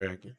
Dragon.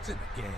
It's in the game.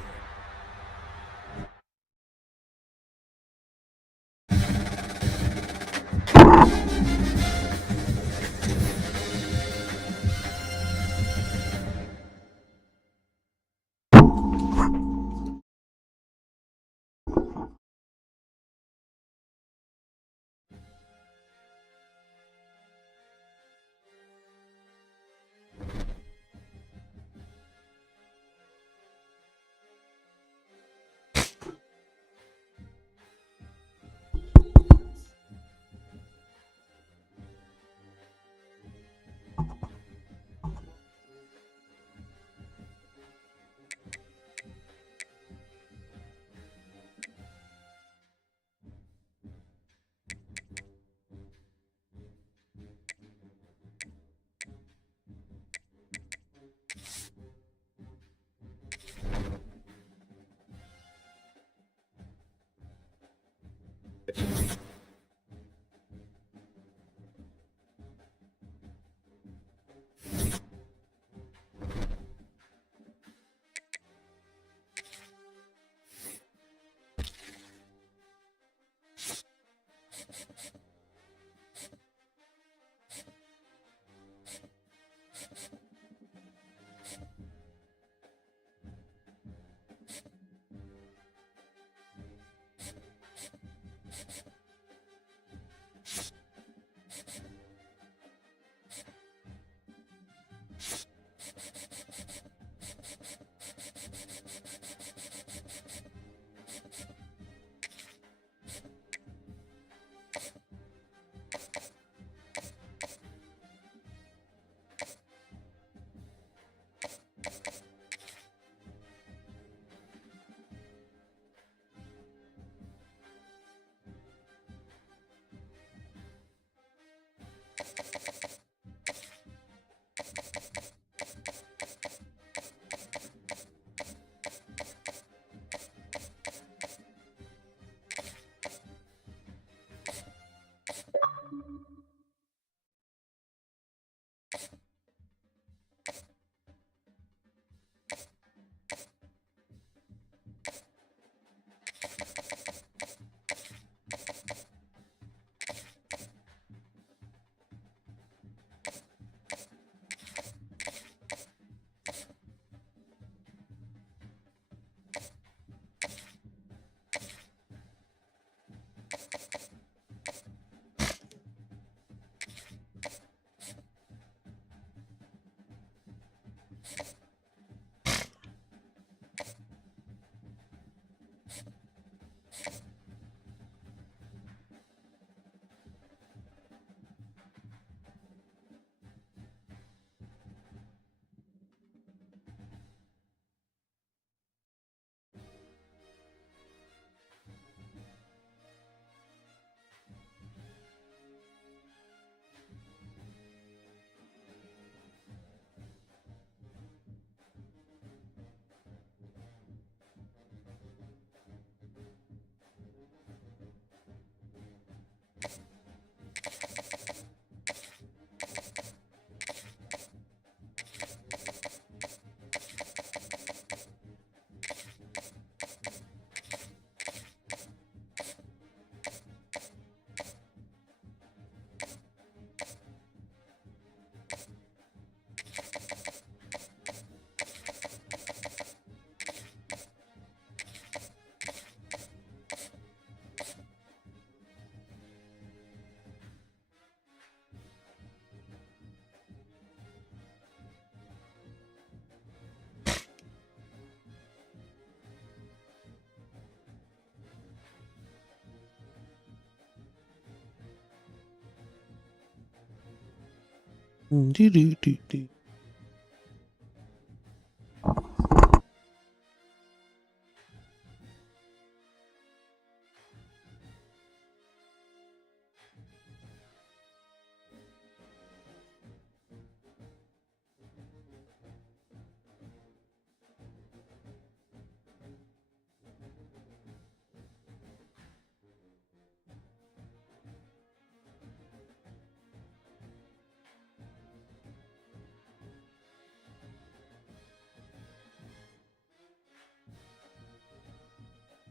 Do-do-do-do.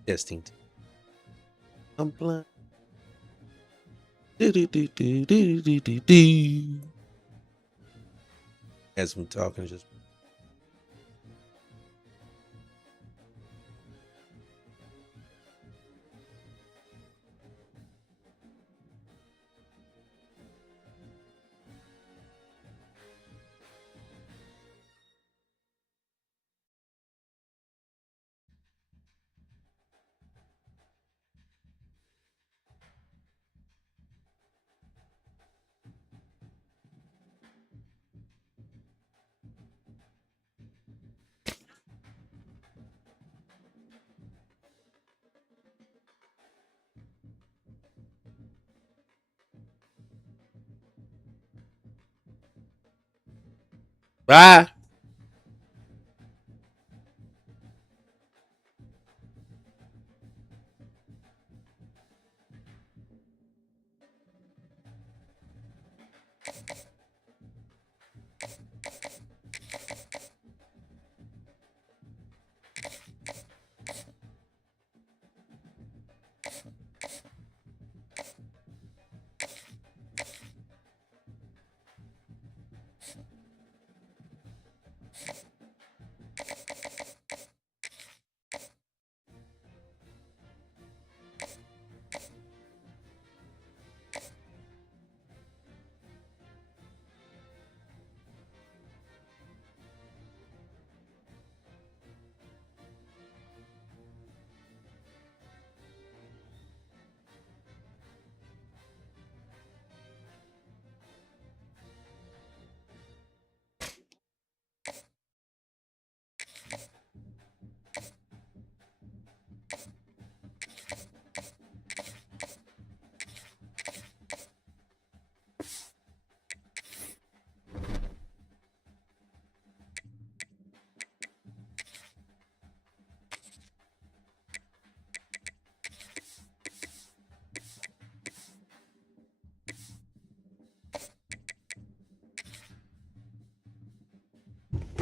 Testing. I'm blind. Do-do-do-do-do-do-do-do. As I'm talking, just bye.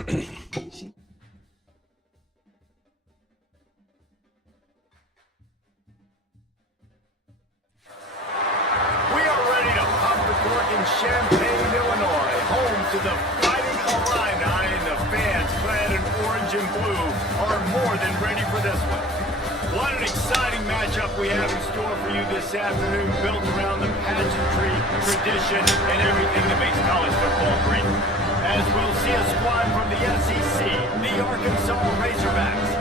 We are ready to pop the cork in Champaign, Illinois, home to the Fighting Illini, and the fans clad in orange and blue are more than ready for this one. What an exciting matchup we have in store for you this afternoon, built around the pageantry, tradition, and everything that makes college football great. As we'll see a squad from the SEC, the Arkansas Razorbacks,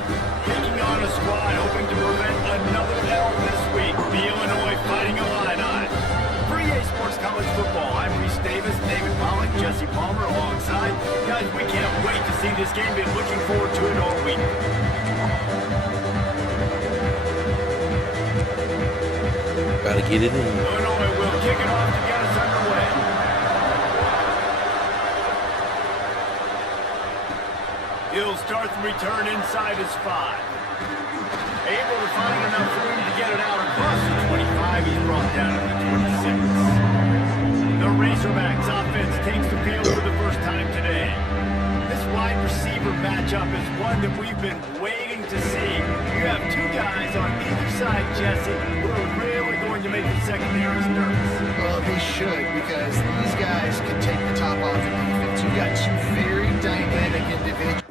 taking on a squad hoping to prevent another L this week, the Illinois Fighting Illini. For EA Sports College Football, I'm Reese Davis, David Pollock, Jesse Palmer alongside. Guys, we can't wait to see this game. Been looking forward to it all week. Gotta get it in. Illinois will kick it off to get us underway. He'll start the return inside his 5. Able to find enough room to get it out across the 25. He's brought down to the 26. The Razorbacks offense takes the field for the first time today. This wide receiver matchup is one that we've been waiting to see. You have two guys on either side, Jesse, who are really going to make the secondaries nervous. Well, they should, because these guys can take the top off the defense. You got two very dynamic individuals.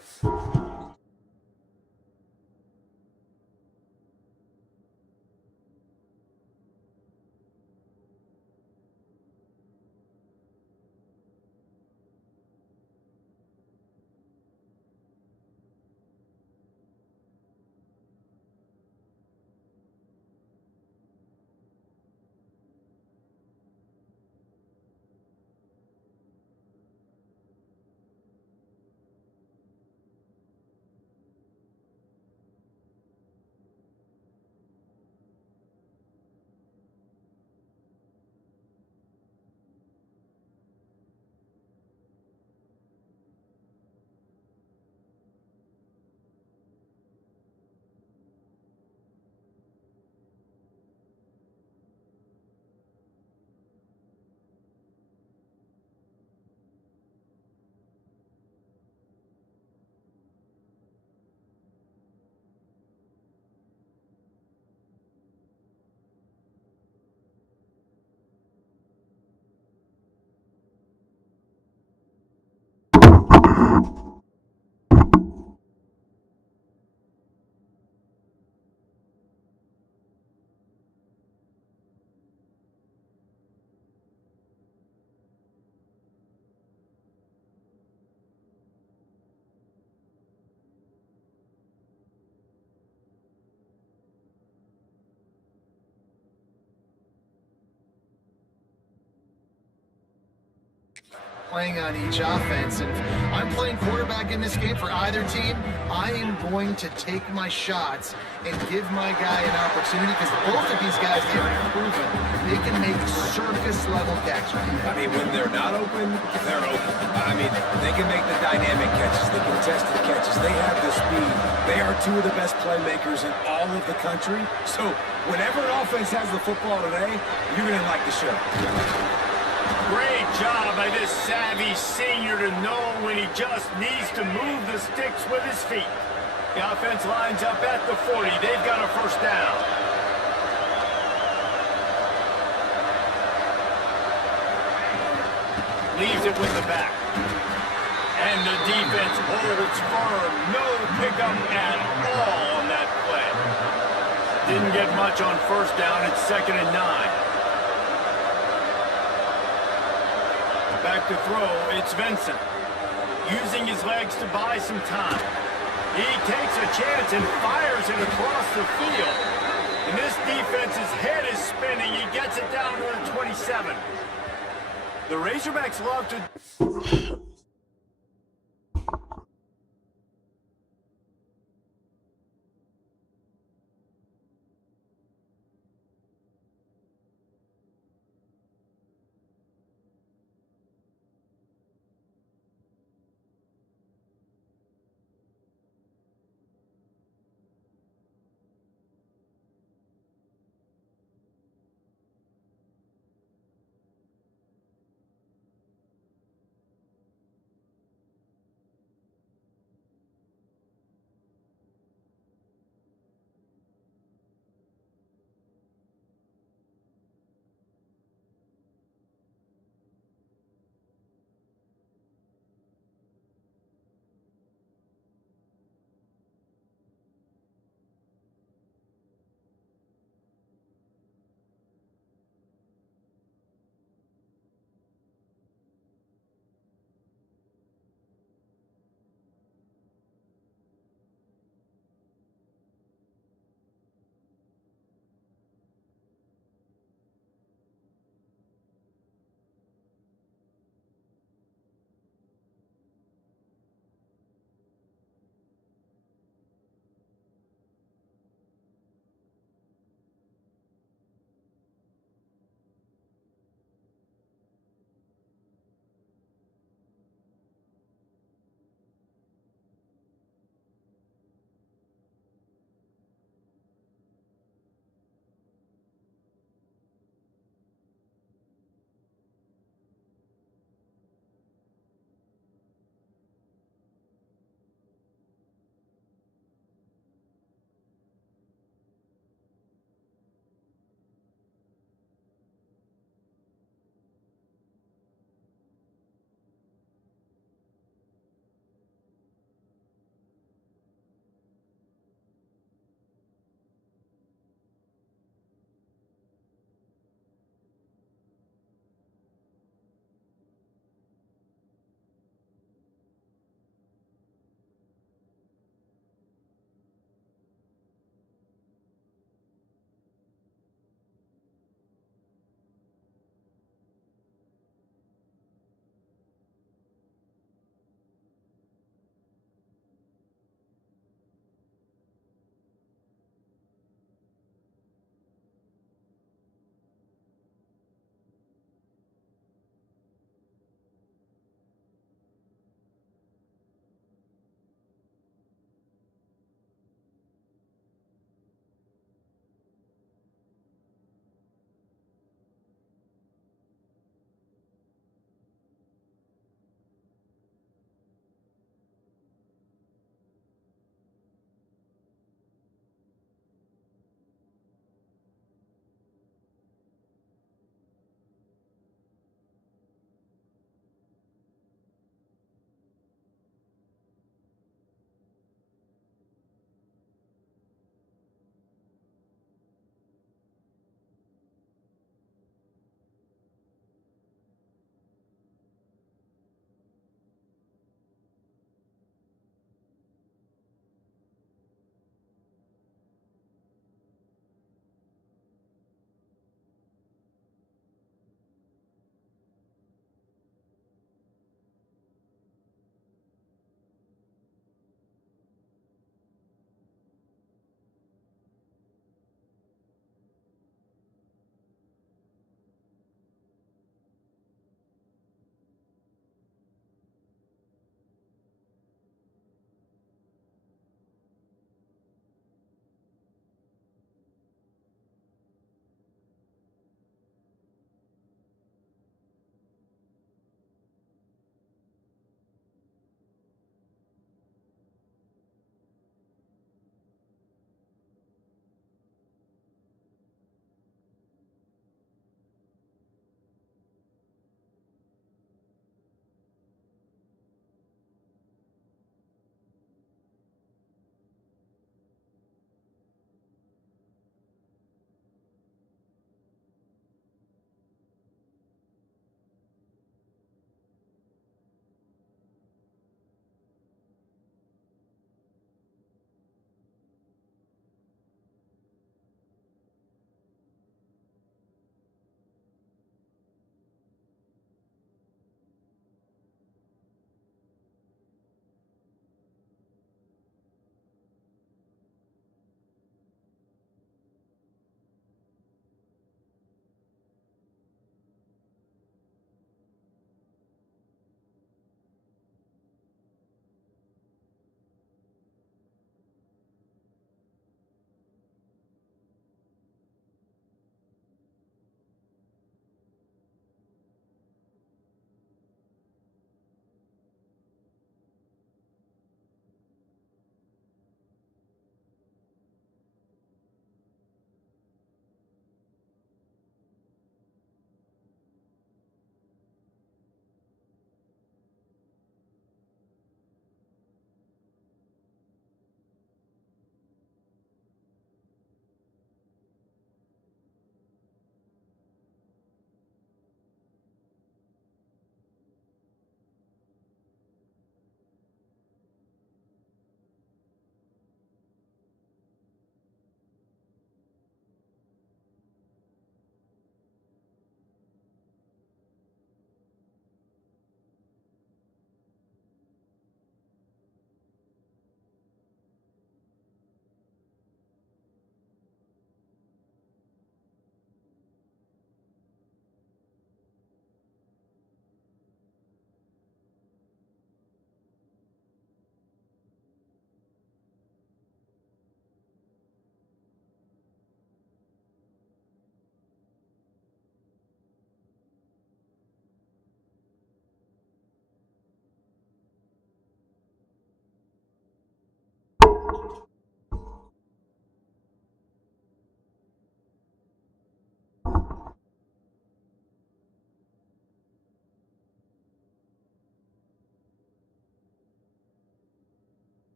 playing on each offense. And if I'm playing quarterback in this game for either team, I am going to take my shots and give my guy an opportunity because both of these guys, they are proven they can make circus-level catches. I mean, when they're not open, they're open. I mean, they can make the dynamic catches, the contested catches. They have the speed. They are two of the best playmakers in all of the country. So whenever an offense has the football today, you're going to like the show. Great job by this savvy senior to know when he just needs to move the sticks with his feet. The offense lines up at the 40. They've got a first down. Leaves it with the back. And the defense holds firm. No pickup at all on that play. Didn't get much on first down. It's 2nd and 9. Back to throw, it's Vincent. Using his legs to buy some time. He takes a chance and fires it across the field. And this defense's head is spinning. He gets it down to the 27. The Razorbacks love to...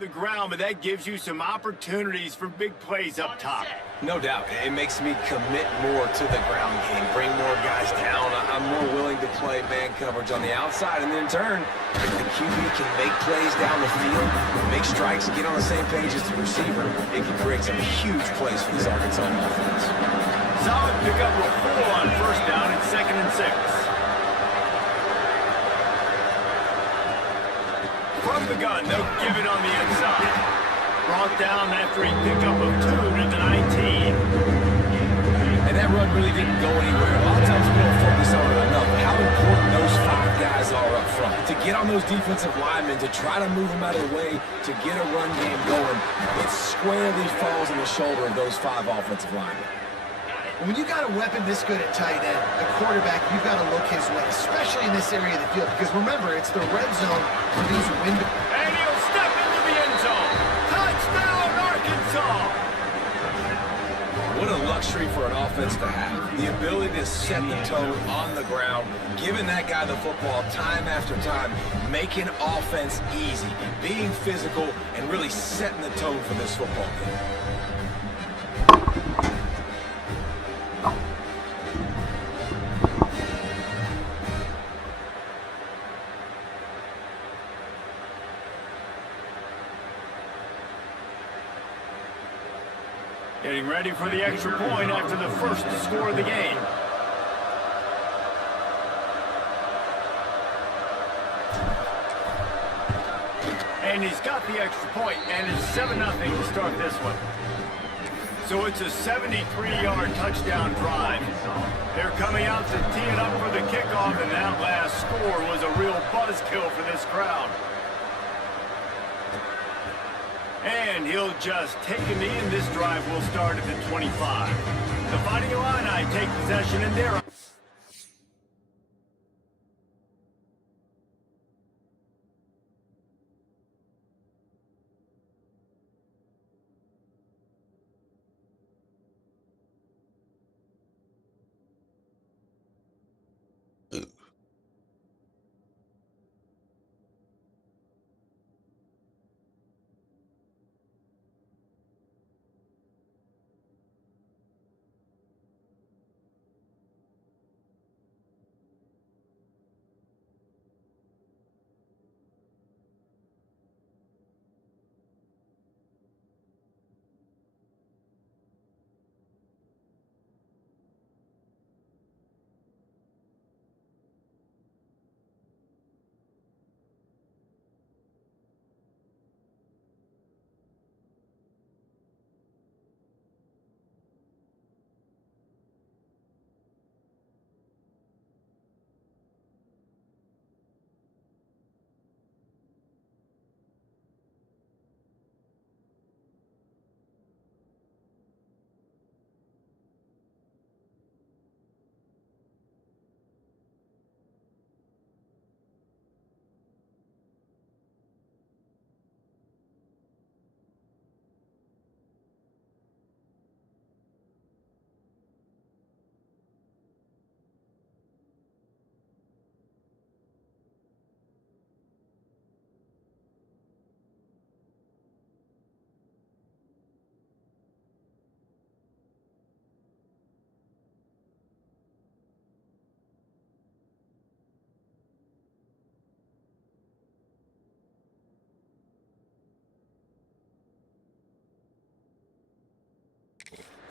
The ground, but that gives you some opportunities for big plays up top. No doubt. It makes me commit more to the ground game, bring more guys down. I'm more willing to play man coverage on the outside, and in turn, if the QB can make plays down the field, make strikes, get on the same page as the receiver, it can create some huge plays for this Arkansas offense. Solid pickup with 4 on first down and 2nd and 6. From the gun, they'll give it on the inside. Brought down after a pickup of 2 to the 19. And that run really didn't go anywhere. A lot of times we don't focus on it enough, how important those 5 guys are up front. To get on those defensive linemen, to try to move them out of the way, to get a run game going, it squarely falls on the shoulder of those 5 offensive linemen. When you got a weapon this good at tight end, the quarterback, you've got to look his way, especially in this area of the field. Because remember, it's the red zone for these windows. And he'll step into the end zone. Touchdown, Arkansas! What a luxury for an offense to have. The ability to set the tone on the ground, giving that guy the football time after time, making offense easy, being physical, and really setting the tone for this football game. Getting ready for the extra point after the first to score of the game. And he's got the extra point, and it's 7-0 to start this one. So it's a 73-yard touchdown drive. They're coming out to tee it up for the kickoff, and that last score was a real buzzkill for this crowd. And he'll just take a knee, and this drive will start at the 25. The Fighting Illini take possession in their...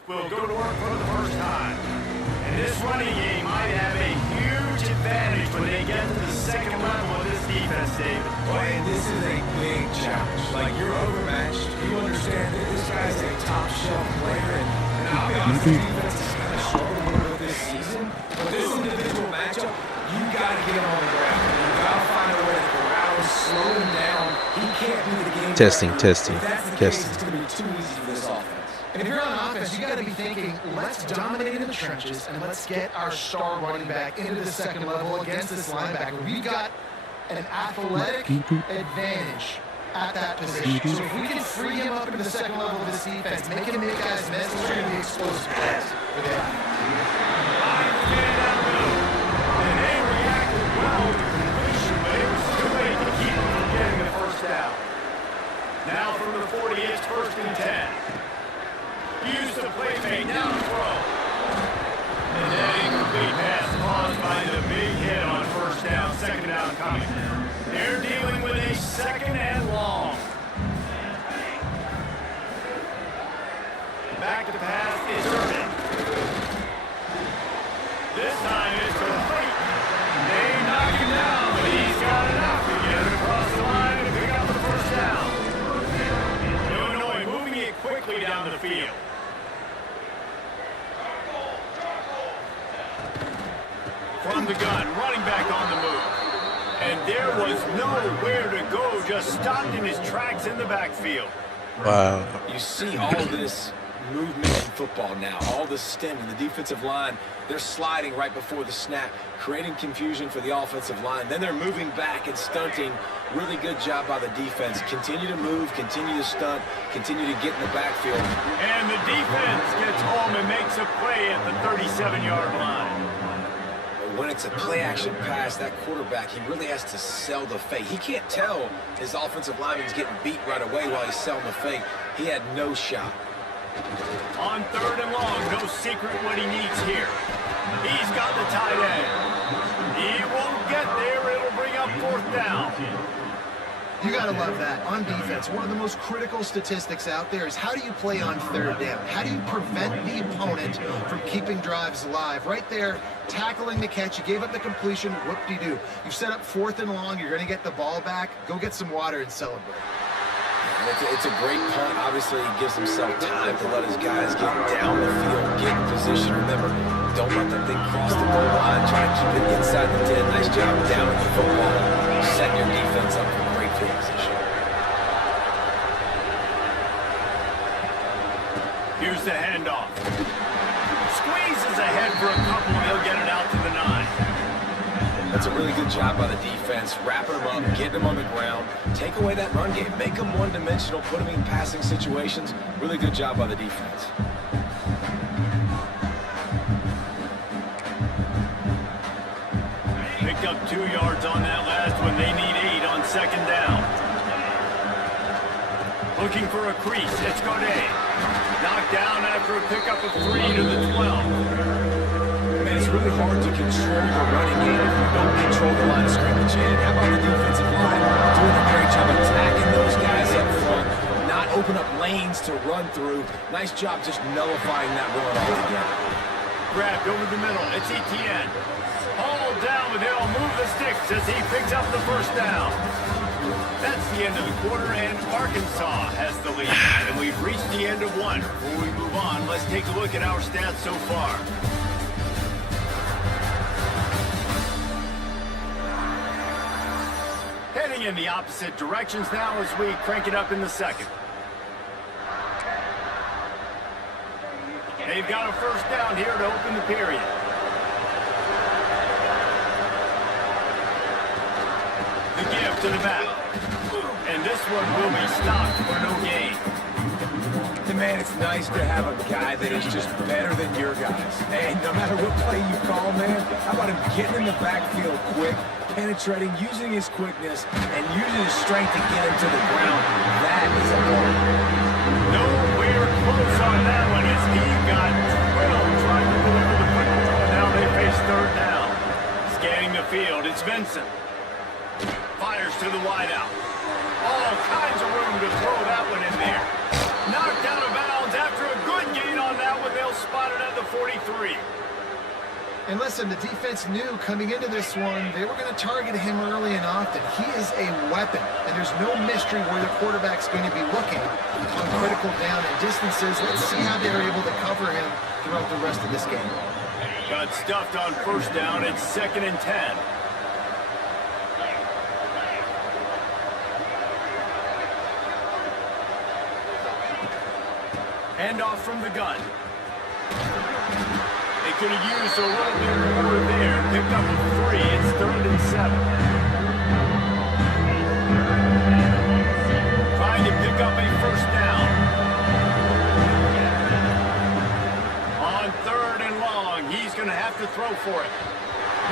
will go to work for the first time. And this running game might have a huge advantage when they get to the second level of this defense, David. Boy, and this is a big challenge. Like, you're overmatched. You understand that this guy's a top-shelf player, and I'll be honest, the defense has kind of struggled a little bit this season. But this individual matchup, you got to get him on the ground. You got to find a way to corral him, slow him down. He can't be the game. Testing. If that's the case, it's going to be too easy for this offense. And if you're on offense, you got to be thinking, let's dominate in the trenches and let's get our star running back into the second level against this linebacker. We've got an athletic advantage at that position. So if we can free him up into the second level of this defense, make him make guys miss, it's going to be explosive pass for them. And they reacted well to the completion, but it was too late to keep them from getting the first down. Now from the 40, it's 1st and 10. Use the play fake, now throw. And that incomplete pass caused by the big hit on 1st down, 2nd down coming. They're dealing with a 2nd and long. Back to pass is Irvin. This time it's complete. They knock him down, but he's got enough to get it across the line and pick up the 1st down. Illinois moving it quickly down the field. From the gun, running back on the move. And there was nowhere to go, just stopped in his tracks in the backfield. Wow. You see all this movement in football now, all the stemming, the defensive line, they're sliding right before the snap, creating confusion for the offensive line. Then they're moving back and stunting. Really good job by the defense. Continue to move, continue to stunt, continue to get in the backfield. And the defense gets home and makes a play at the 37-yard line. When it's a play-action pass, that quarterback, he really has to sell the fake. He can't tell his offensive lineman's getting beat right away while he's selling the fake. He had no shot. On 3rd and long, no secret what he needs here. He's got the tight end. He won't get there. It'll bring up 4th down. You got to love that. On defense, one of the most critical statistics out there is how do you play on 3rd down? How do you prevent the opponent from keeping drives alive? Right there, tackling the catch. You gave up the completion. Whoop-de-doo. You've set up 4th and long. You're going to get the ball back. Go get some water and celebrate. It's a great punt. Obviously, he gives himself time to let his guys get down the field, get in position. Remember, don't let that thing cross the goal line. Try to keep it inside the 10. Nice job down in the football. Setting your defense up for great field position. Here's the handoff. Squeezes ahead for a couple. They'll get it out to the 9. That's a really good job by the defense, wrapping them up, getting them on the ground, take away that run game, make them one-dimensional, put them in passing situations. Really good job by the defense. Picked up 2 yards on that last one. They need 8 on 2nd down. Looking for a crease. It's Godet. Knocked down after a pickup of 3 to the 12. Man, it's really hard to control the running game if you don't control the line of scrimmage. And how about the defensive line doing a great job attacking those guys up front, not open up lanes to run through. Nice job just nullifying that run altogether. Grabbed over the middle. It's Etienne. Hauled down, but they'll move the sticks as he picks up the 1st down. That's the end of the quarter, and Arkansas has the lead. And we've reached the end of one. Before we move on, let's take a look at our stats so far. Heading in the opposite directions now as we crank it up in the 2nd. They've got a 1st down here to open the period. The give to the back. And this one will be stopped for no gain. And man, it's nice to have a guy that is just better than your guys. And no matter what play you call, man, how about him getting in the backfield quick, penetrating, using his quickness, and using his strength to get him to the ground. That is a goal. Nowhere close on that one as he got drilled trying to deliver the football. Now they face 3rd down. Scanning the field, it's Vincent. Fires to the wideout. All kinds of room to throw that one in there. Knocked out of bounds after a good gain on that one. They'll spot it at the 43. And listen, the defense knew coming into this one, they were going to target him early and often. He is a weapon, and there's no mystery where the quarterback's going to be looking on critical down and distances. Let's see how they're able to cover him throughout the rest of this game. Got stuffed on 1st down. It's 2nd and 10. Handoff from the gun. They could have used a little bit more there. Picked up a 3. It's 3rd and 7. Trying to pick up a 1st down. On 3rd and long, he's going to have to throw for it.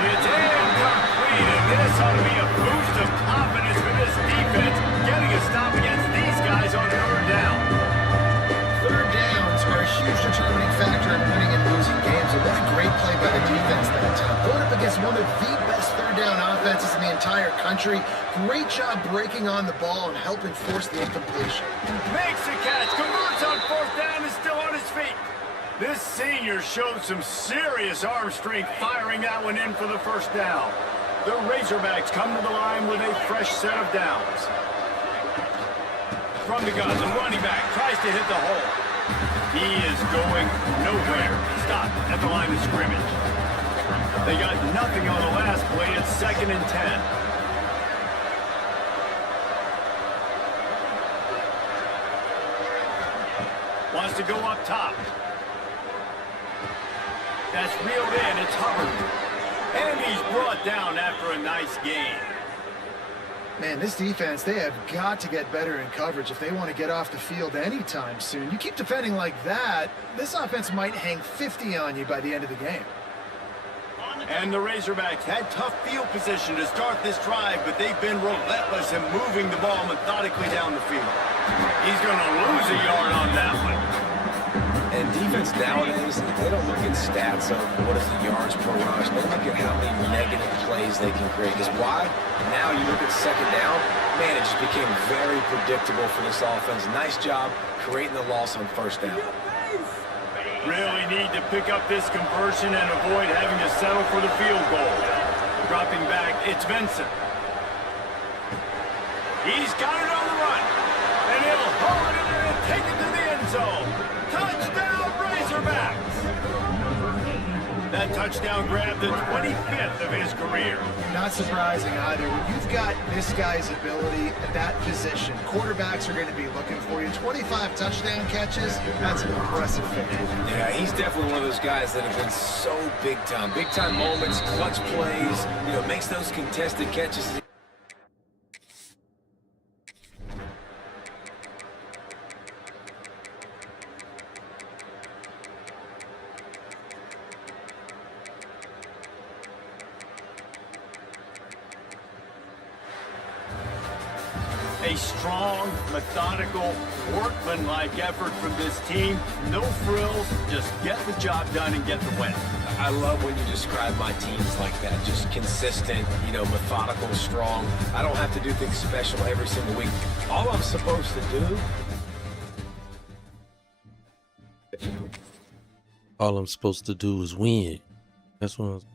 It's incomplete, and this ought to be a boost of confidence for this defense. Getting a stop against these guys country. Great job breaking on the ball and helping force the incompletion. Makes the catch, converts on fourth down, and still on his feet. This senior showed some serious arm strength firing that one in for the first down. The Razorbacks come to the line with a fresh set of downs. From the gun, the running back tries to hit the hole. He is going nowhere. Stop at the line of scrimmage. They got nothing on the last play. It's 2nd and 10. Wants to go up top. That's reeled in. It's Hubbard. And he's brought down after a nice gain. Man, this defense, they have got to get better in coverage if they want to get off the field anytime soon. You keep defending like that, this offense might hang 50 on you by the end of the game. And the Razorbacks had tough field position to start this drive, but they've been relentless in moving the ball methodically down the field. He's going to lose a yard on that one. And defense nowadays, they don't look at stats of what is the yards per rush. They look at how many negative plays they can create. Because why? Now you look at 2nd down, man, it just became very predictable for this offense. Nice job creating the loss on 1st down. Really need to pick up this conversion and avoid having to settle for the field goal. Dropping back, it's Vincent. He's got it on the run. And he'll hold it in there and take it to the end zone. Touchdown, Razorbacks! That touchdown grabbed the 25th of his career. Not surprising either. When you've got this guy's ability at that position, quarterbacks are going to be looking for you. 25 touchdown catches, that's an impressive figure. Yeah, he's definitely one of those guys that have been so big time. Big time moments, clutch plays, makes those contested catches. A strong, methodical, workman-like effort from this team. No frills, just get the job done and get the win. I love when you describe my teams like that. Just consistent, methodical, strong. I don't have to do things special every single week. All I'm supposed to do... All I'm supposed to do is win. That's what I was.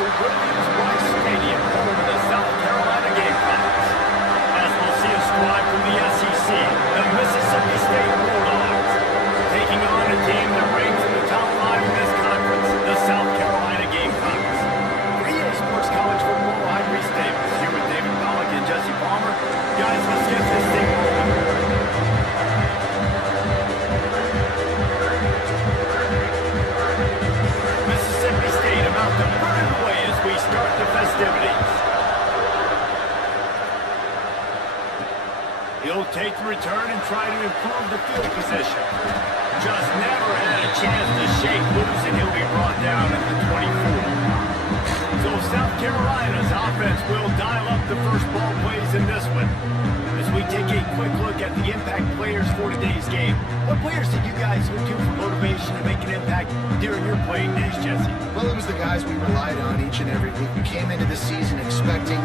to Williams-Brice Stadium, home of the South Carolina Gamecocks. As we'll see a squad from the SEC, the Mississippi State Bulldogs, taking on a team that ranks in the top 5 in this conference, the South Carolina Gamecocks. For EA Sports College Football, I'm Reese Davis, here with David Pollack and Jesse Palmer. Guys, let's get this thing rolling. Mississippi State about to put it away as we start the festivities. He'll take the return and try to improve the field position. Just never had a chance to shake loose, and he'll be brought down at the 24. So South Carolina's offense will dial up the first ball plays in this one. As we take a quick look at the impact players for today's game, what players did you guys go to for motivation to make an impact during your playing days, Jesse? Well, it was the guys we relied on each and every week. We came into the season expecting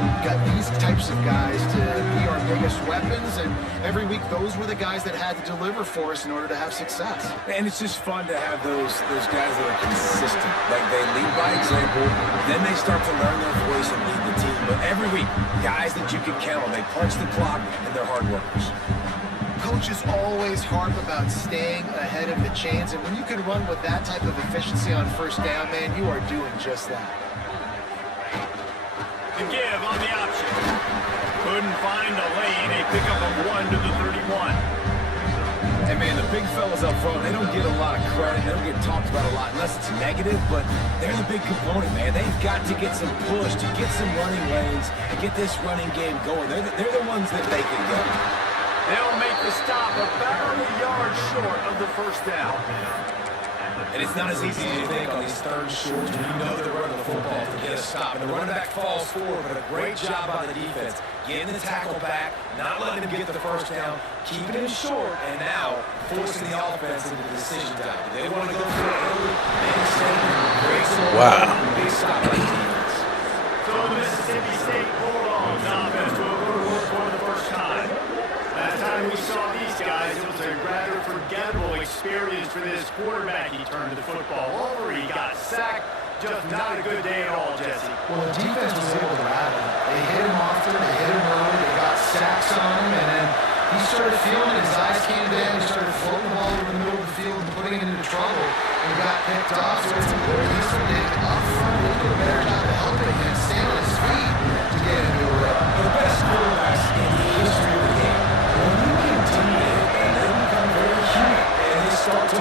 these types of guys to be our biggest weapons, and every week those were the guys that had to deliver for us in order to have success. And it's just fun to have those guys that are consistent. Like, they lead by example, then they start to learn their voice and lead the team. But every week, guys that you can count on, they punch the clock, and they're hard workers. Coaches always harp about staying ahead of the chains, and when you can run with that type of efficiency on first down, man, you are doing just that. The give on the option. Couldn't find a lane. A pickup of 1 to the 31. And man, the big fellas up front, they don't get a lot of credit. They don't get talked about a lot unless it's negative, but they're the big component, man. They've got to get some push, to get some running lanes, to get this running game going. They're the ones that they can go. They'll make the stop about a yard short of the first down. And it's not as easy as you think on these third shorts when you know they're running the football to get a stop. And the running back falls forward, but a great job by the defense. Getting the tackle back, not letting him get the first down, keeping him short, and now forcing the offense into the decision time. They want to go for it early, make a mistake, great score, big stop by the defense. So the Mississippi State Bulldogs offense will go to work for the first time. Last time we saw these guys, it was a rather forgettable experience for this quarterback. He turned the football over, he got sacked. Just not a good day at all, Jesse. Well, the defense was able to rattle him. They hit him often, they hit him early, they got sacks on him, and then he started feeling it. His eyes came down, he started floating the ball over the middle of the field and putting it into trouble, and got picked off. So it's important he's did up front, they did a better job of helping him stay on his feet to get into a rip. The best quarterbacks in the history of the game, when you continue to hit them, they become very human, and they start to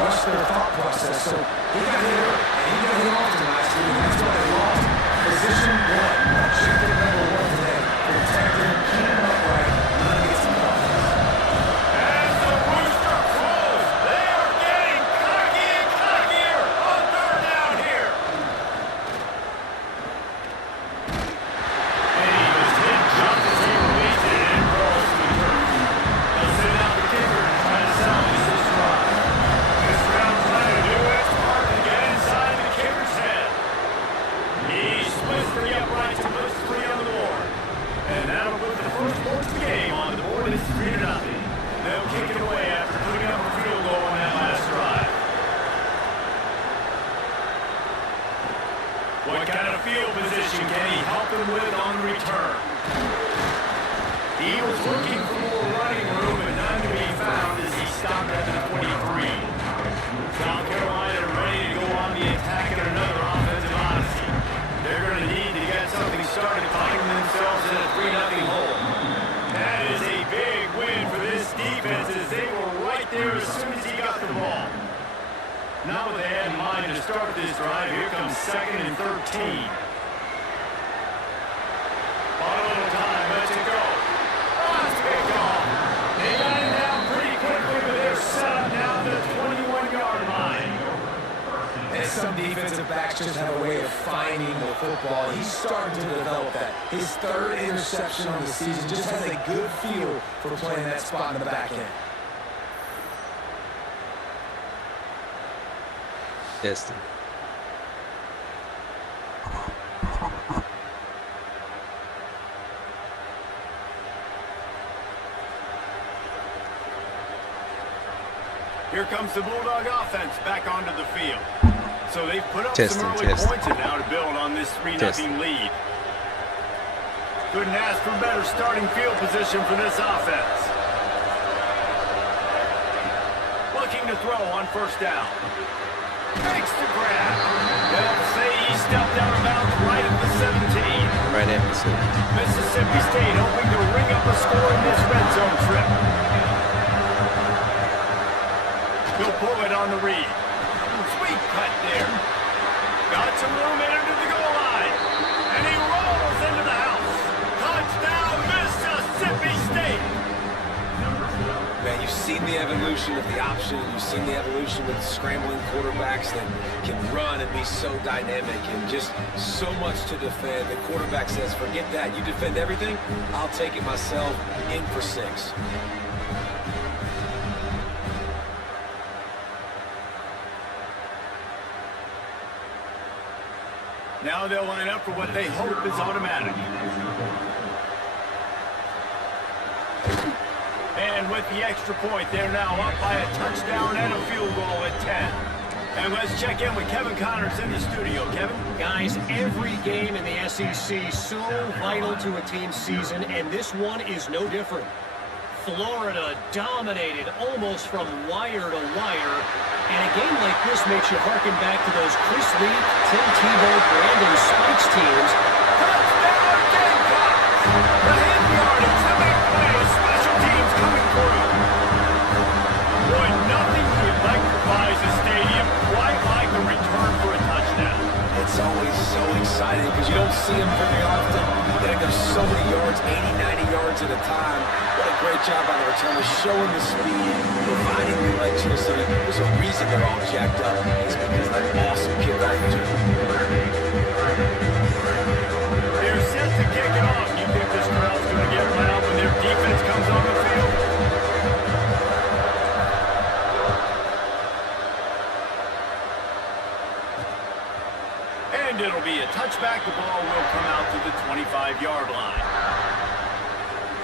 rush their thought process. So he got hit early, and he got hit often last year, and that's why they lost. Position 1, chicken number 1 today. Protect him, keep him upright, let him get some confidence. As the rooster crows, they are getting cocky and cockier on third down here. And he was hit just as he released it and rolls to the turf. They'll send out the kicker and try to salvage this drive. This round trying to do its part to get inside the kicker's head. He splits the uprights and puts 3 on the board. And that'll put the first point of the game on the board. It's 3-0. They'll kick it away after putting up a field goal on that last drive. What kind of field position can he help them with on the return? He was looking for more running room and none to be found as he stopped at the 23. South Carolina ready to go on the attack in another offensive odyssey. They're going to need to get something started finding themselves in a 3-0 hole. That is a big win for this defense as they were right there as soon as he got the ball. Now what they had in mind to start this drive, here comes 2nd and 13. Bought a little time, let's it go. That's picked off. They got him down pretty quickly, but they're set up now at the 21-yard line. And some defensive backs just have a way of finding the football. He's starting to develop that. His 3rd interception on the season just has a good feel for playing that spot in the back end. Testing. Here comes the Bulldog offense back onto the field. So they've put up Testing, some early testing. points and now to build on this 3-0 lead. Couldn't ask for better starting field position for this offense. Looking to throw on first down. Makes the grab. They'll say he stepped out of bounds right at the 17. Right at the 17. Mississippi State hoping to ring up a score in this red zone trip. He'll pull it on the read. Sweet cut there. Got some room in into the goal line. And he rolls into the house. Touchdown, Mississippi State. Man, you've seen the evolution of the option. You've seen the evolution with scrambling quarterbacks that can run and be so dynamic and just so much to defend. The quarterback says, forget that. You defend everything, I'll take it myself. In for 6. Now they'll line up for what they hope is automatic. And with the extra point, they're now up by a touchdown and a field goal at 10. And let's check in with Kevin Connors in the studio. Kevin? Guys, every game in the SEC so vital to a team's season, and this one is no different. Florida dominated almost from wire to wire, and a game like this makes you harken back to those Chris Lee, Tim Tebow, Brandon Spikes teams. Touchdown, Gamecocks! The hit yardage, the big play, special teams coming through. Boy, nothing electrifies the stadium quite like the return for a touchdown. It's always so exciting because you don't see them very often. They go so many yards, 80, 90 yards at a time. What a great job by the returners, showing the speed, providing the electricity. There's a reason they're all jacked up. It's because of that awesome kickoff return. They're set to kick it off. You think this crowd's going to get loud when their defense comes on the field? And it'll be a touchback. The ball will come out to the 25-yard line.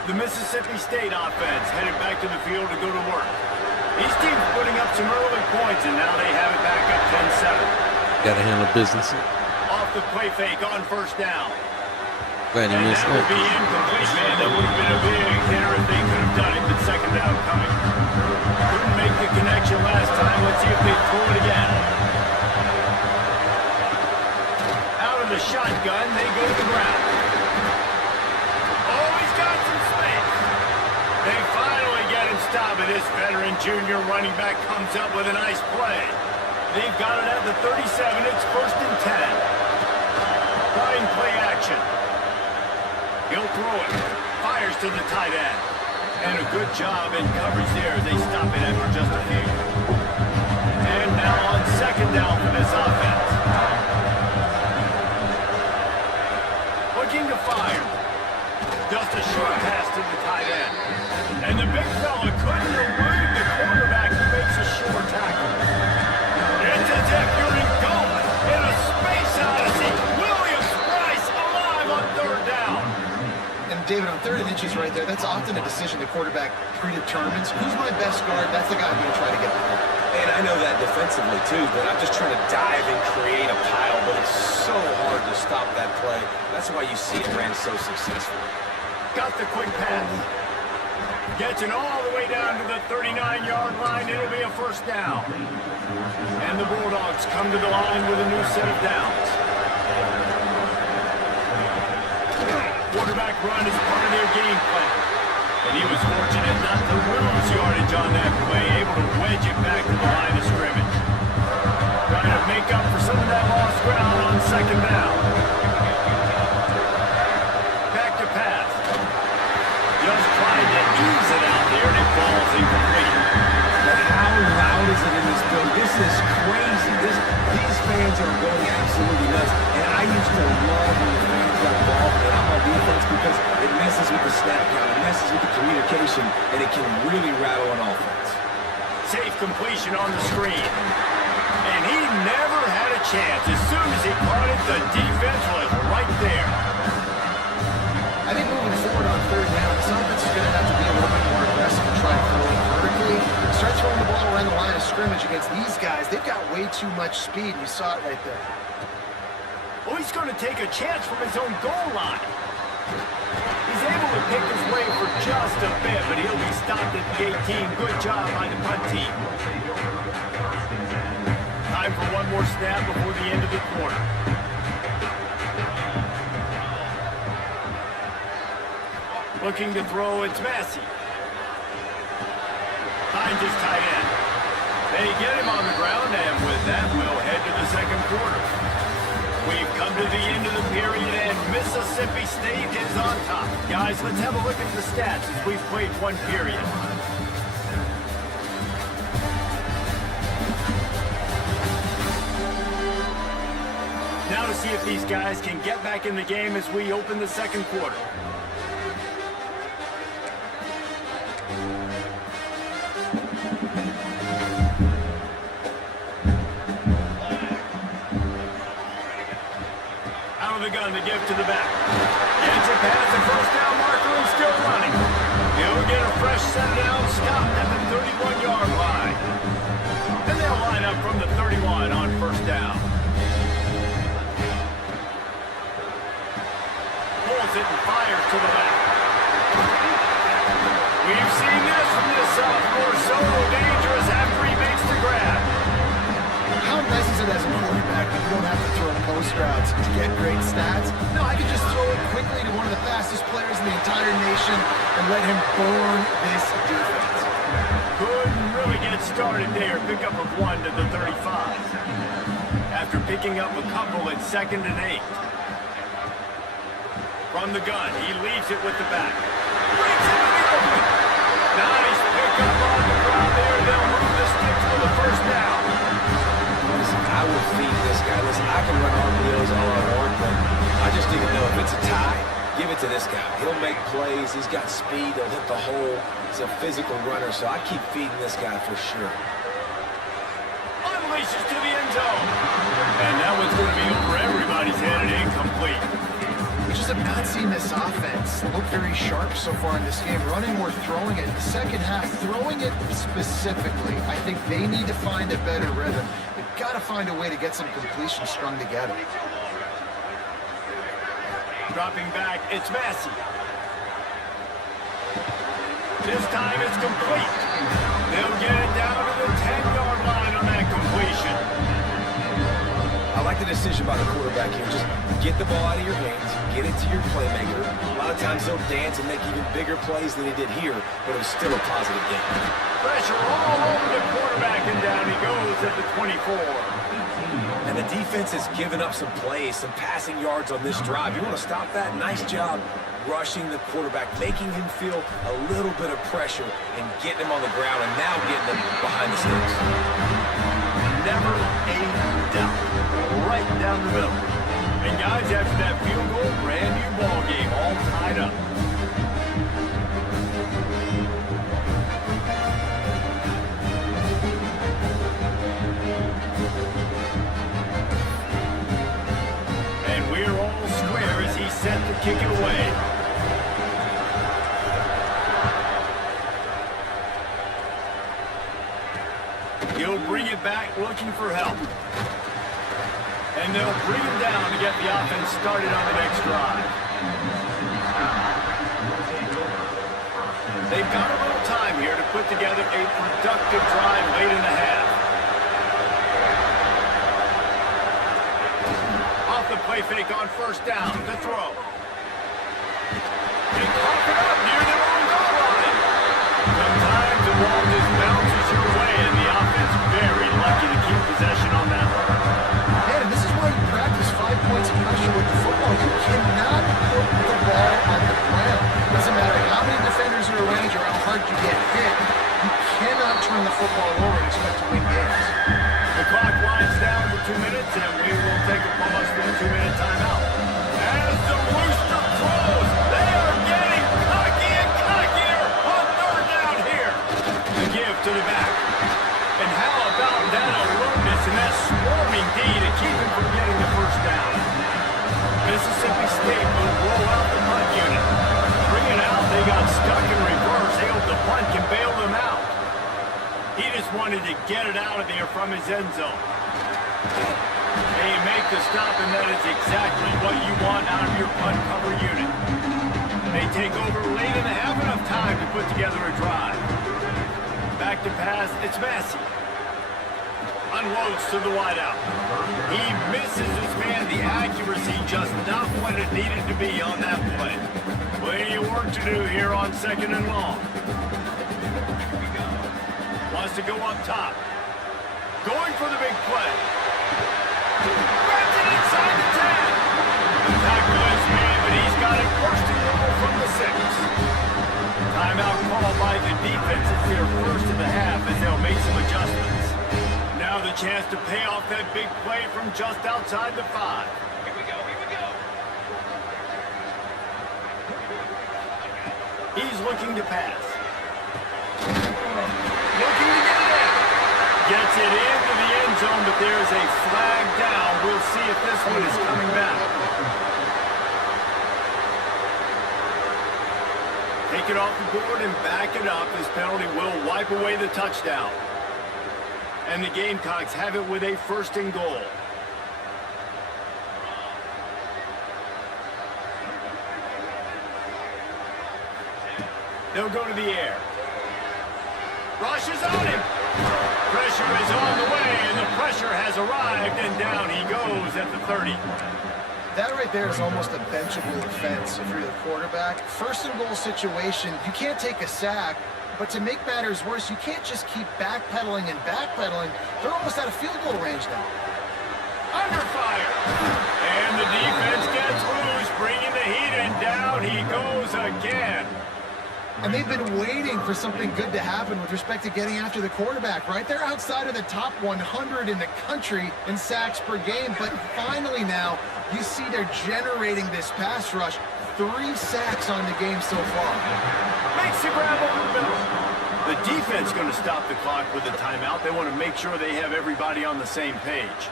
The Mississippi State offense headed back to the field to go to work. These teams putting up some early points, and now they have it back up 10-7. Gotta handle business. Off the play fake on first down. Glad he And missed that would that. be incomplete, man. That would have been a big hitter if they could have done it, but second down coming. Couldn't make the connection last time. Let's see if they throw it again. Out of the shotgun, they go to the ground. Oh, he's got some space. They finally get him stopped, and this veteran junior running back comes up with a nice play. They've got it at the 37. It's 1st and 10. Trying play action. He'll throw it. Fires to the tight end. And a good job in coverage there as they stop it after just a few. And now on second down for this offense. Looking to fire. Just a short pass to the tight end. And the big fella couldn't elude the quarterback who makes a short tackle. It's as if you're in goal in a space odyssey. Williams-Brice alive on third down. And David, on 3rd and inches right there, that's often a decision the quarterback predetermines. Who's my best guard? That's the guy I'm going to try to get the ball. And I know that defensively too, but I'm just trying to dive and create a pile, but it's so hard to stop that play. That's why you see it ran so successfully. Got the quick pass. Gets it all the way down to the 39-yard line. It'll be a first down. And the Bulldogs come to the line with a new set of downs. Quarterback run is part of their game plan. And he was fortunate not to lose yardage on that play, able to wedge it back to the line of scrimmage. Trying to make up for some of that lost ground on second down. Back to pass. Just trying to ease it out there, and it falls incomplete. But how loud is it in this building? This is crazy. These fans are going absolutely nuts. And I used to love when the fans got involved and I'm on defense because it messes with the snap count, it messes with the communication, and it can really rattle an offense. Safe completion on the screen. And he never had a chance. As soon as he caught it, the defense was right there. I think moving forward on 3rd down, this offense is going to have to be a little bit more aggressive and try to throw it vertically. Start throwing the ball around the line of scrimmage against these guys. They've got way too much speed. You saw it right there. Oh, he's going to take a chance from his own goal line. He's able to pick his way for just a bit, but he'll be stopped at the 18. Good job by the punt team. Time for one more snap before the end of the quarter. Looking to throw, it's Massey. Finds his tight end. They get him on the ground, and with that, we'll head to the second quarter. We've come to the end of the period, and Mississippi State is on top. Guys, let's have a look at the stats as we've played one period. Now to see if these guys can get back in the game as we open the second quarter. The gun to give to the back. Gets it past the first down marker and still running. He'll get a fresh set down, stopped at the 31-yard line. And they'll line up from the 31 on first down. Pulls it and fires to the back. We've seen this from this sophomore, so dangerous after he makes the grab. How nice is it as a quarterback that you don't have to throw post routes to get great stats? No, I can just throw it quickly to one of the fastest players in the entire nation and let him burn this defense. Couldn't really get started there. Pickup of 1 to the 35. After picking up a couple at 2nd and 8. From the gun, he leaves it with the back. Brings it to the open. Nice pickup on the ground there. They'll move the sticks for the first down. I will feed this guy. Listen, I can run RPOs all I want, but I just need to know if it's a tie, give it to this guy. He'll make plays. He's got speed. He'll hit the hole. He's a physical runner, so I keep feeding this guy for sure. Unleashes to the end zone. And that one's going to be over everybody's head and incomplete. We just have not seen this offense look very sharp so far in this game. Running or throwing it. The second half, throwing it specifically, I think they need to find a better rhythm. Got to find a way to get some completion strung together. Dropping back, it's Massey. This time it's complete. They'll get it down to the 10-yard line on that completion. I like the decision by the quarterback here. Just get the ball out of your hands, get it to your playmaker. A lot of times they'll dance and make even bigger plays than he did here, but it was still a positive game. Pressure all over the quarterback, and down he goes at the 24. And the defense has given up some plays, some passing yards on this drive. You want to stop that? Nice job rushing the quarterback, making him feel a little bit of pressure and getting him on the ground and now getting him behind the sticks. Never a doubt. Right down the middle. And guys, after that field goal, brand new ball game, all tied up. And we're all square as he's set to kick it away. He'll bring it back looking for help. And they'll bring him down to get the offense started on the next drive. They've got a little time here to put together a productive drive late in the half. Off the play fake on first down, the throw. They pop it up near their own goal line. Sometimes the ball just bounces your way, and the offense very lucky to keep possession on that one. Practice 5 points of pressure with the football. You cannot put the ball on the ground. Doesn't matter how many defenders are around you or how hard you get hit. You cannot turn the football over and expect to win games. The clock winds down to 2 minutes, and we will take a pause for a 2-minute timeout. As the Rooster throws, they are getting cocky and cockier on third down here. The give to the back. And how about that alertness and that swarming D to keep him from getting the first down? Mississippi State will roll out the punt unit. Bring it out, they got stuck in reverse. They hope the punt can bail them out. He just wanted to get it out of there from his end zone. They make the stop, and that is exactly what you want out of your punt cover unit. They take over late and they have enough time to put together a drive. Back to pass, it's Massey. Unloads to the wideout. He misses his man. The accuracy just not what it needed to be on that play. Plenty of work to do here on 2nd and long. Wants to go up top. Going for the big play. Grabs it inside the 10. The tackle is made, but he's got it first and goal from the 6. Timeout called by the defense. It's their first of the half as they'll make some adjustments. Now the chance to pay off that big play from just outside the 5. Here we go, here we go. He's looking to pass. Looking to get it in. Gets it into the end zone, but there's a flag down. We'll see if this one is coming back. Take it off the board and back it up. This penalty will wipe away the touchdown. And the Gamecocks have it with a 1st and goal. They'll go to the air. Rush is on him. Pressure is on the way, and the pressure has arrived, and down he goes at the 30. That right there is almost a benchable offense if you're the quarterback. 1st and goal situation, you can't take a sack, but to make matters worse, you can't just keep backpedaling and backpedaling. They're almost out of field goal range now. Under fire. And the defense gets loose, bringing the heat, and down he goes again. And they've been waiting for something good to happen with respect to getting after the quarterback, right? They're outside of the top 100 in the country in sacks per game, but finally now you see they're generating this pass rush. 3 sacks on the game so far. Makes the grab over the middle. The defense going to stop the clock with a timeout. They want to make sure they have everybody on the same page.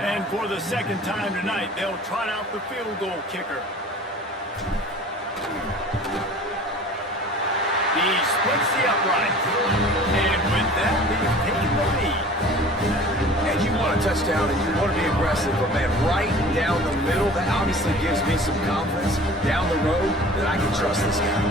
And for the 2nd time tonight, they'll trot out the field goal kicker. He splits the uprights. And with that, they've taken the lead. And you want a touchdown and you want to be aggressive, but man, right down the middle, that obviously gives me some confidence down the road that I can trust this guy.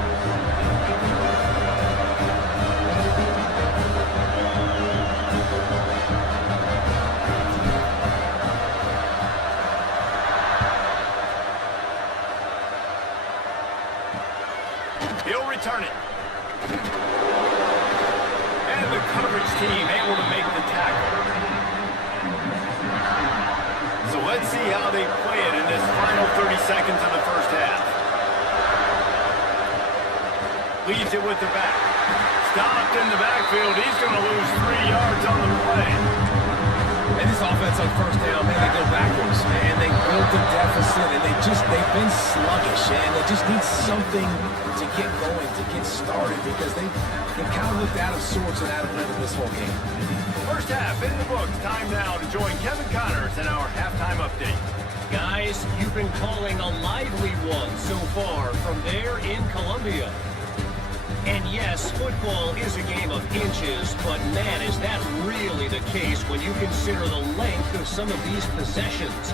He'll return it. And the coverage team able to make the tackle. So let's see how they play it in this final 30 seconds of the 1st half. Leads it with the back. Stopped in the backfield. He's going to lose 3 yards on the play. And this offense on 1st down, man, they go backwards, man. They built a deficit, and they've been sluggish, and they just need something to get going, to get started, because they kind of looked out of sorts and out of rhythm this whole game. 1st half in the books. Time now to join Kevin Connors in our halftime update. Guys, you've been calling a lively one so far from there in Columbia. And yes, football is a game of inches, but man, is that really the case when you consider the length of some of these possessions.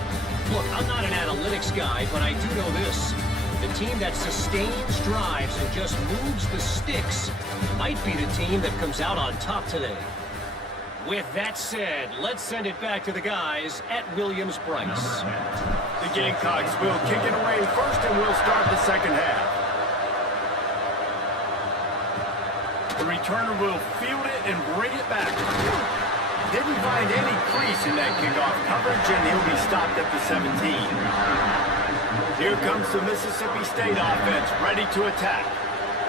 Look, I'm not an analytics guy, but I do know this. The team that sustains drives and just moves the sticks might be the team that comes out on top today. With that said, let's send it back to the guys at Williams-Brice. The Gamecocks will kick it away first, and we'll start the 2nd half. The returner will field it and bring it back. Didn't find any crease in that kickoff coverage, and he'll be stopped at the 17. Here comes the Mississippi State offense, ready to attack.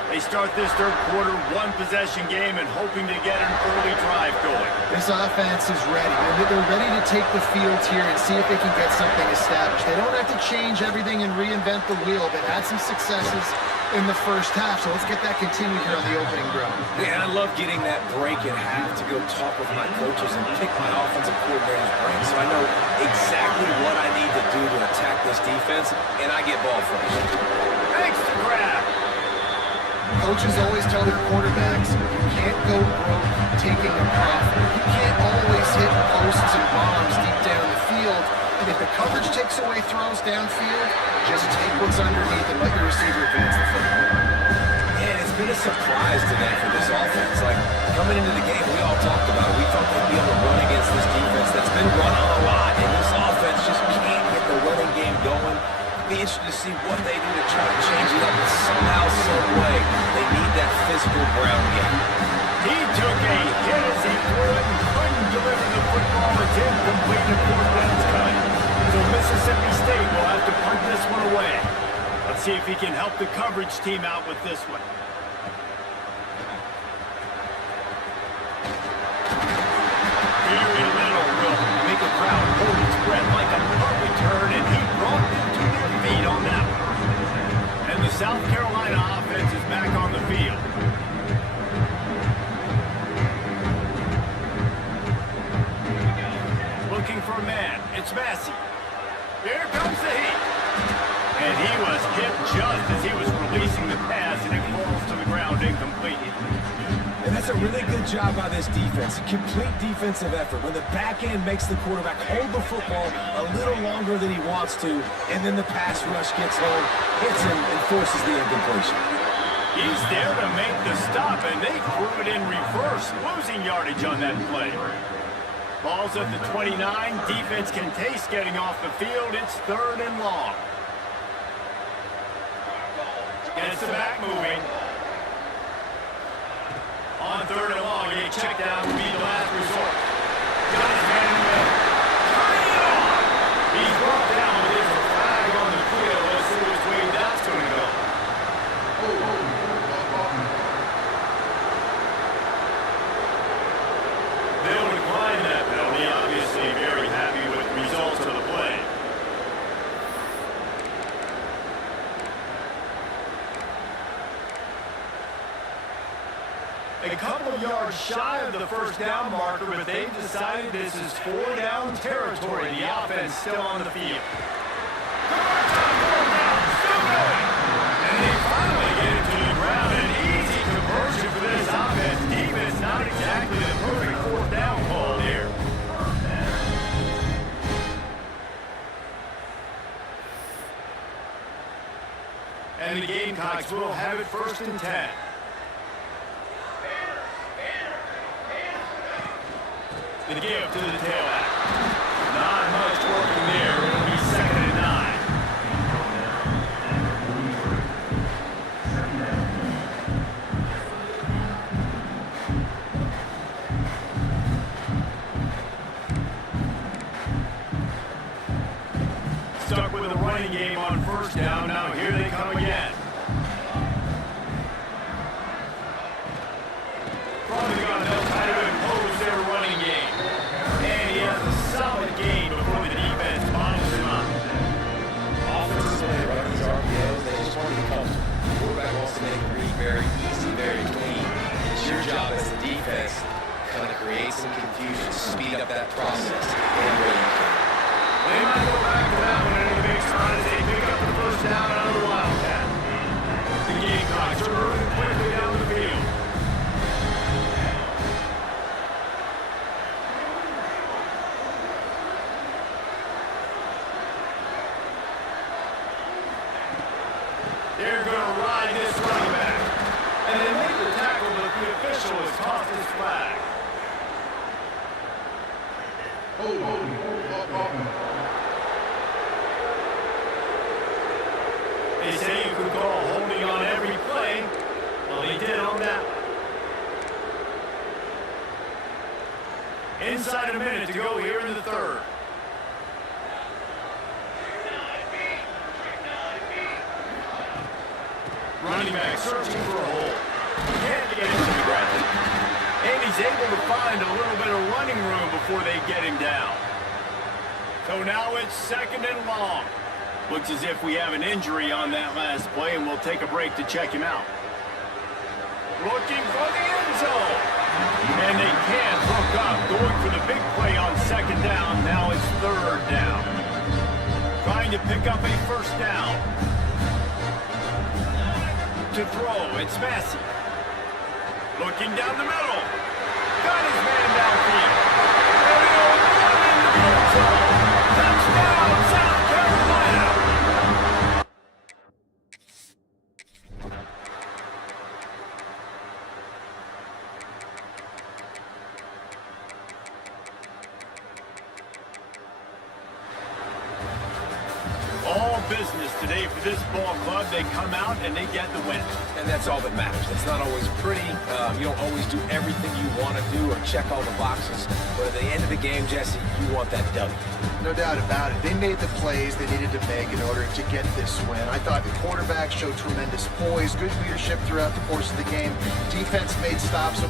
They start this 3rd quarter, 1-possession game, and hoping to get an early drive going. This offense is ready. They're ready to take the field here and see if they can get something established. They don't have to change everything and reinvent the wheel. They've had some successes in the 1st half, so let's get that continued here on the opening drive. Yeah, I love getting that break in half to go talk with my coaches and pick my offensive coordinator's brain so I know exactly what I need to do to attack this defense, and I get ball first. Thanks to grab. Coaches always tell their quarterbacks, you can't go broke taking a profit. You can't always hit posts and bombs deep down field. And if the coverage takes away throws downfield, just take what's underneath and let your receiver advance the football. Yeah, it's been a surprise today for this offense. Like, coming into the game, we all talked about it. We thought they'd be able to run against this defense that's been run on a lot, and this offense just can't get the running game going. Be interested to see what they do to try to change it up, but somehow, some way, they need that physical ground game. He took a hit as he threw it and couldn't deliver the football. It's incomplete and fourth down's coming. So Mississippi State will have to punt this one away. Let's see if he can help the coverage team out with this one. Very little will make a crowd hold its breath like a punt return, and he brought them to their feet on that one. And the South Carolina offense is back on the field. Looking for a man. It's Massey. Here comes the heat. And he was hit just as he was releasing the pass, and it falls to the ground incomplete. And that's a really good job by this defense. A complete defensive effort. When the back end makes the quarterback hold the football a little longer than he wants to, and then the pass rush gets home, hits him, and forces the incompletion. He's there to make the stop, and they threw it in reverse, losing yardage on that play. Ball's at the 29. Defense can taste getting off the field. It's 3rd and long. Gets the back moving. On 3rd and long, a check down will be the last resort. Got his man in the middle. Turning it on. He's brought down with his flag on the field. Let's see which way that's going to go. They'll decline that penalty. Obviously very happy with the results of the play. A couple of yards shy of the first down marker, but they've decided this is 4 down territory. The offense still on the field. And they finally get it to the ground. An easy conversion for this offense. Defense not exactly the perfect 4th down call there. And the Gamecocks will have it 1st and 10. The give to the tailback. Not much working there. It'll be 2nd and 9. Stuck with the running game on 1st down. Now here they come again. From the gun, they'll try to impose their running game. And he has a solid game before the defense bottles him up. Offensively, running these RPOs, they just want to be comfortable. The quarterback wants to make it read very easy, very clean. It's your job as a defense to kind of create some confusion, speed up that process any way you can. They might go back to that one in the big spot as they pick up the 1st down out of the Wildcat. The Gamecocks are moving quickly down the field. They're going to ride this running back. And they make the tackle, but the official has tossed his flag. They say you could call holding on every play. Well, he did on that one. Inside a minute to go here in the 3rd. Running back searching for a hole. Can't get into the ground. And he's able to find a little bit of running room before they get him down. So now it's 2nd and long. Looks as if we have an injury on that last play, and we'll take a break to check him out. Looking for the end zone. And they can't hook up. Going for the big play on 2nd down. Now it's 3rd down. Trying to pick up a 1st down. To throw, it's Massey. Looking down the middle. Got his man downfield. And he'll run into the end zone. business today for this ball club. They come out and they get the win. And that's all that matters. It's not always pretty. You don't always do everything you want to do or check all the boxes. But at the end of the game, Jesse, you want that W. No doubt about it. They made the plays they needed to make in order to get this win. I thought the quarterback showed tremendous poise, good leadership throughout the course of the game. Defense made stops.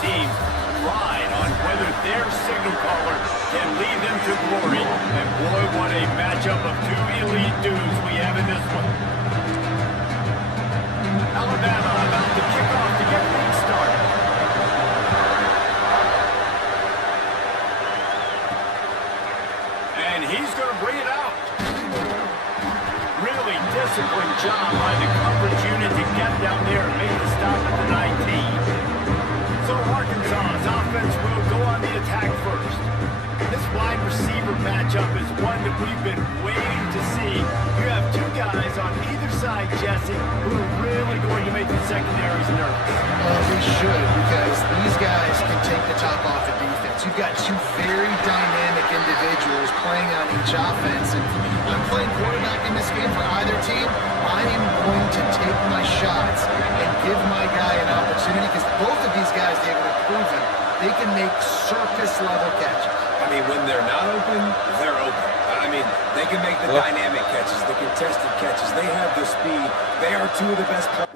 teams ride on whether their signal caller can lead them to glory. And boy, what a matchup of two elite dudes we have in this one. Alabama about to kick off to get things started. And he's going to bring it out. Really disciplined job by the coverage unit to get down there and make the stop at the 19. So Arkansas's offense will go on the attack first. This wide receiver matchup is one that we've been waiting to see. You have two guys on either side, Jesse, who are really going to make the secondaries nervous. Well, we should, because these guys can take the top off the defense. You've got two very dynamic individuals playing on each offense, and I'm playing quarterback in this game for either team. I am going to take my shots and give my guy an opportunity, because both of these guys, they have proven they can make circus-level catches. I mean, when they're not open, they're open. I mean, they can make the dynamic catches, the contested catches. They have the speed. They are two of the best players.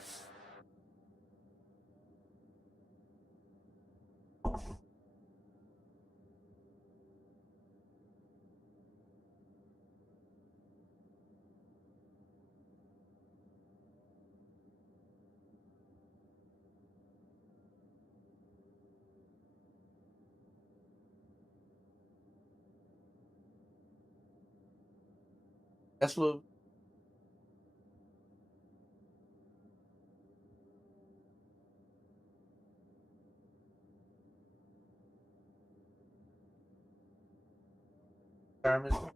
That's what. Environment.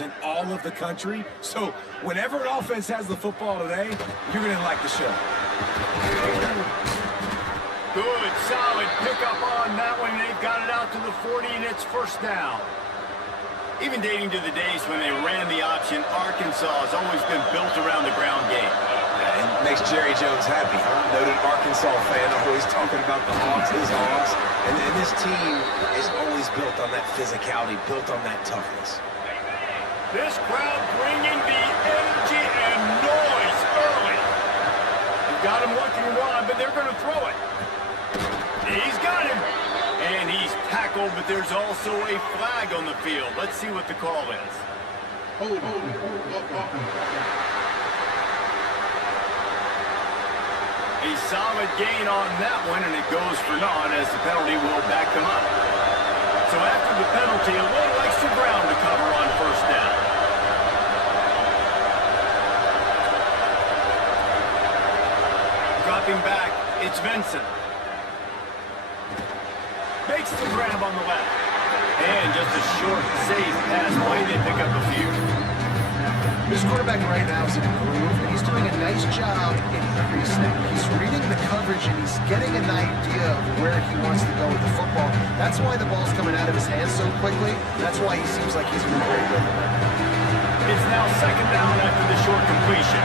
in all of the country. So whenever an offense has the football today, you're going to like the show. Good, solid pickup on that one. They've got it out to the 40, and it's first down. Even dating to the days when they ran the option, Arkansas has always been built around the ground game. And it makes Jerry Jones happy. I'm a noted Arkansas fan, always talking about the Hogs, his Hogs. And this team is always built on that physicality, built on that toughness. This crowd bringing the energy and noise early. You've got him what you want, but they're going to throw it. He's got him. And he's tackled, but there's also a flag on the field. Let's see what the call is. A solid gain on that one, and it goes for naught as the penalty will back them up. So after the penalty, a little extra ground to cover on first down. Dropping back, it's Vincent. Makes the grab on the left. And just a short, safe pass play. They pick up a few. This quarterback right now is in a groove, and he's doing a nice job in every snap. He's reading the coverage, and he's getting an idea of where he wants to go with the football. That's why the ball's coming out of his hands so quickly. That's why he seems like he's in a great rhythm. It's now second down after the short completion.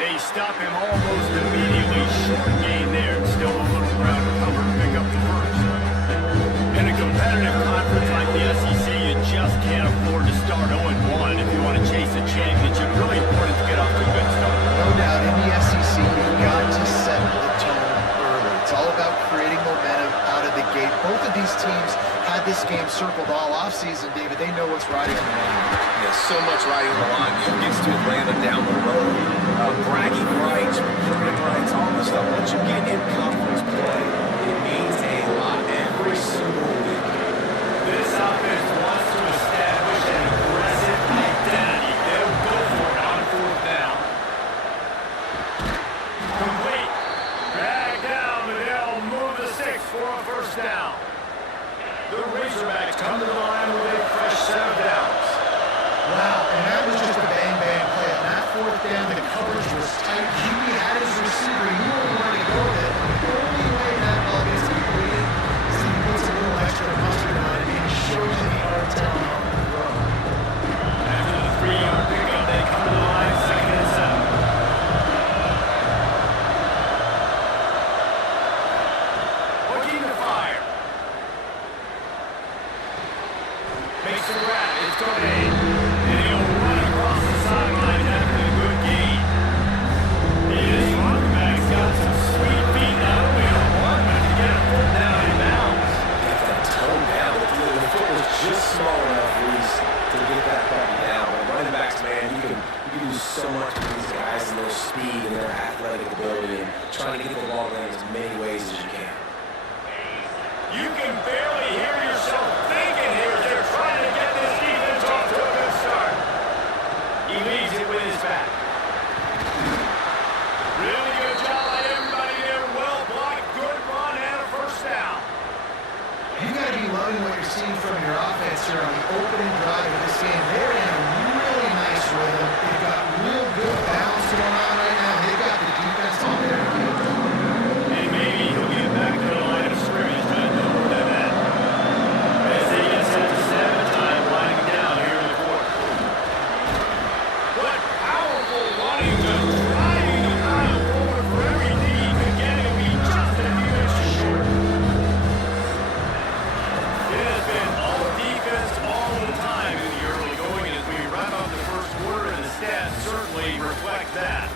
They stop him almost immediately. Short gain there. Still a little ground to cover to pick up the first. In a competitive conference like the SEC, you just can't afford to start 0-1 if you want to chase a championship. Really important to get off to a good start. No doubt, in the SEC, you've got to set the tone early. It's all about creating momentum out of the gate. Both of these teams had this game circled all offseason, David. They know what's riding on the line. Yeah, so much riding on the line. Who gets to Atlanta down the road? Bragging rights, recruiting rights, all this stuff. Once you get in conference play, it means a lot every single week. This offense wants to establish an aggressive identity. They'll go for it on fourth down. Complete. Drag down, and they'll move the 6 for a first down. The Razorbacks come to the line with a fresh set of downs. Wow, and that was just a bang-bang play. On that fourth down, the coverage was tight. QB had his receiver. He knew where to go with it. The only way that ball gets completed is he puts a little extra mustard on it, and he shows that he are talent on the throw. After the 3-yard pickup, they come to the line, second and 7. Looking to fire. Makes the grab. It's going in. And he'll run across the sideline after a good gain. His running back's got some sweet feet. Not only on one, but to get a foot down in bounds. Get that tone down. The foot was just small enough, Reese, to get that button down. Running backs, man, you can do so much with these guys and their speed and their athletic ability and trying to get the ball in as many ways as you can. You can barely hear yourself thinking here as they're trying to get this defense off to a good start. He leaves it with his back. Really good job by everybody there. Well blocked, good run, and a first down. You got to be loving what you're seeing from your offense here on the opening drive of this game. They're in a really nice rhythm. They've got real good balance going on right now. They've got the defense on their heels. And maybe he'll get back to the line of scrimmage, but no more than that. As they get set to 7 time, lining down here in the fourth. What powerful running, just driving the pile forward for every knee. Again, it'll be just a few inches short. It has been all defense all the time in the early going as we wrap up the first quarter, and the stats certainly reflect that.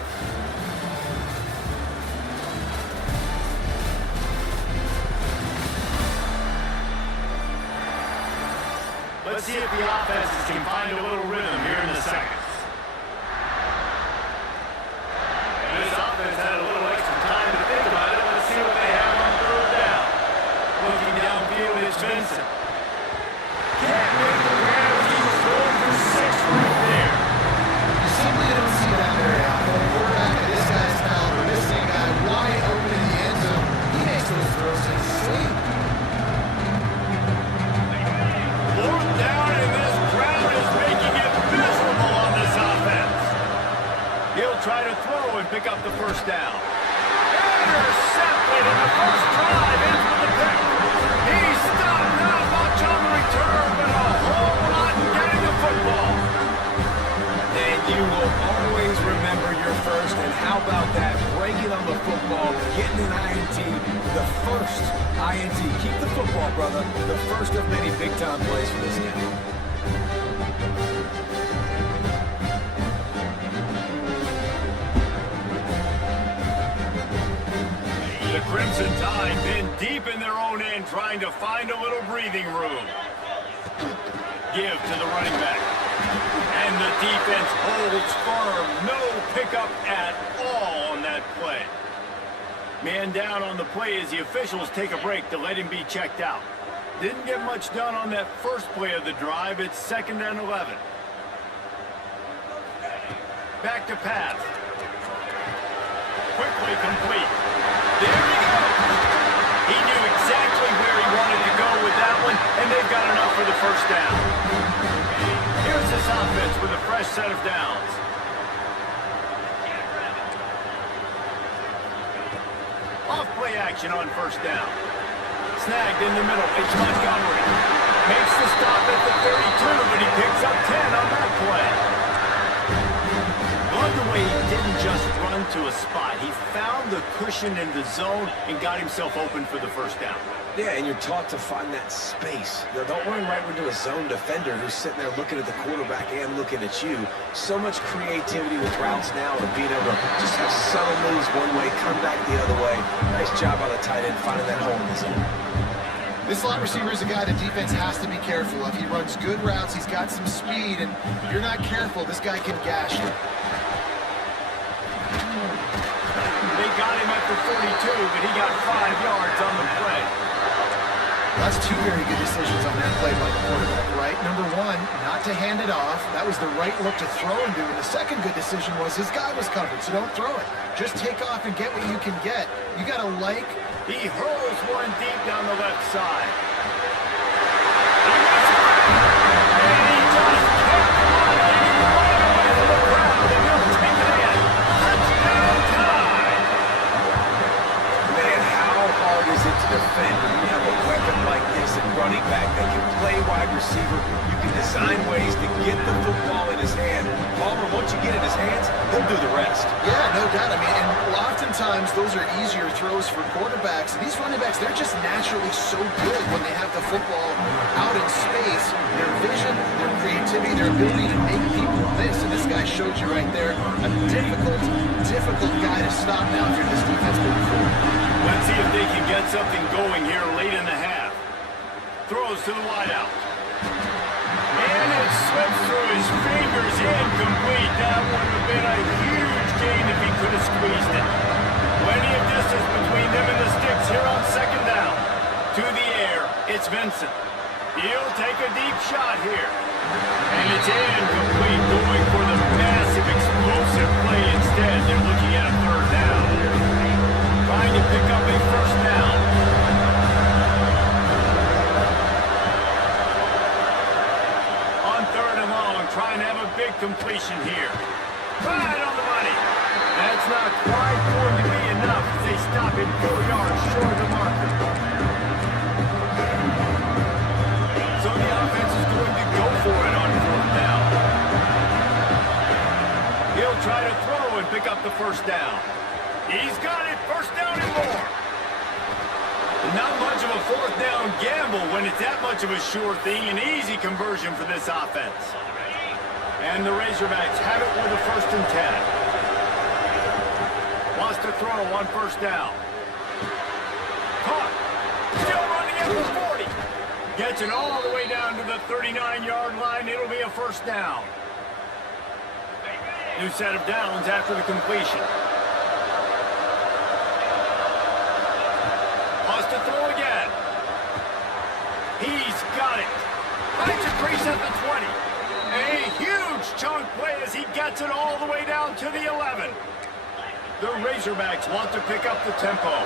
Let's see if the offenses can find a little rhythm here in the second. And this offense had a little extra time to think about it. Let's see what they have on third down. Looking downfield is Vincent. Can't make the grab. He's going for 6 right there. You simply don't see that very often. A quarterback of this guy's caliber, this guy wide open in the end zone, he makes those throws first down. Intercepted, and the first drive ends with the pick. He stopped, not much on the return, but a whole lot getting the football. And you will always remember your first, and how about that? Breaking on the football, getting an INT, the first INT. Keep the football, brother. The first of many big-time plays for this guy. The Crimson Tide been deep in their own end, trying to find a little breathing room. Give to the running back. And the defense holds firm. No pickup at all on that play. Man down on the play as the officials take a break to let him be checked out. Didn't get much done on that first play of the drive. It's 2nd and 11. Back to pass. Quickly complete. There he goes. He knew exactly where he wanted to go with that one, and they've got enough for the first down. Here's this offense with a fresh set of downs. Off play action on first down. Snagged in the middle. It's Montgomery. Makes the stop at the 32, but he picks up 10 on that play. Love the way he didn't just run to a spot. He found the cushion in the zone and got himself open for the first down. Yeah, and you're taught to find that space. Now, don't run right into a zone defender who's sitting there looking at the quarterback and looking at you. So much creativity with routes now and being able to just have subtle moves one way, come back the other way. Nice job on the tight end finding that hole in the zone. This slot receiver is a guy the defense has to be careful of. He runs good routes, he's got some speed, and if you're not careful, this guy can gash you. They got him at the 42, but he got 5 yards on the play. That's two very good decisions on that play by the quarterback, right? Number one, not to hand it off. That was the right look to throw him to. And the second good decision was his guy was covered, so don't throw it. Just take off and get what you can get. You got to like. He hurls one deep down the left side. And he just kept running right away from the crowd, and he'll take it in. Touchdown time! Man, how hard is it to defend when you have a weapon like this at running back that can play wide receiver? You can design ways to get the football in his hand. Palmer, once you get it in his hands, he'll do the rest. Yeah, no doubt. I mean, and oftentimes those are easier throws for quarterbacks. And these running backs, they're just naturally so good when they have the football out in space. Their vision, their creativity, their ability to make people miss. And this guy showed you right there a difficult guy to stop now if you're this defense moving forward. Let's see if they can get something going here late in the half. Throws to the wideout. And it slips through his fingers, incomplete. That would have been a huge gain if he could have squeezed it. Plenty of distance between them and the sticks here on 2nd down. To the air, it's Vincent. He'll take a deep shot here. And it's incomplete, going for the massive explosive play instead. They're looking at a 3rd down. Trying to pick up a first down. On 3rd and long, trying to have a big completion here. Right on the money. That's not quite going to be enough as they stop it 4 yards short of the marker. So the offense is going to go for it on 4th down. He'll try to throw and pick up the first down. He's got it, 1st down and more. Not much of a 4th down gamble when it's that much of a sure thing. An easy conversion for this offense. And the Razorbacks have it with a 1st and 10. Wants to throw on 1st down. Caught. Still running at the 40. Gets it all the way down to the 39-yard line. It'll be a 1st down. New set of downs after the completion. Wants to throw again. He's got it. Finds a crease at the 20. A huge chunk play as he gets it all the way down to the 11. The Razorbacks want to pick up the tempo.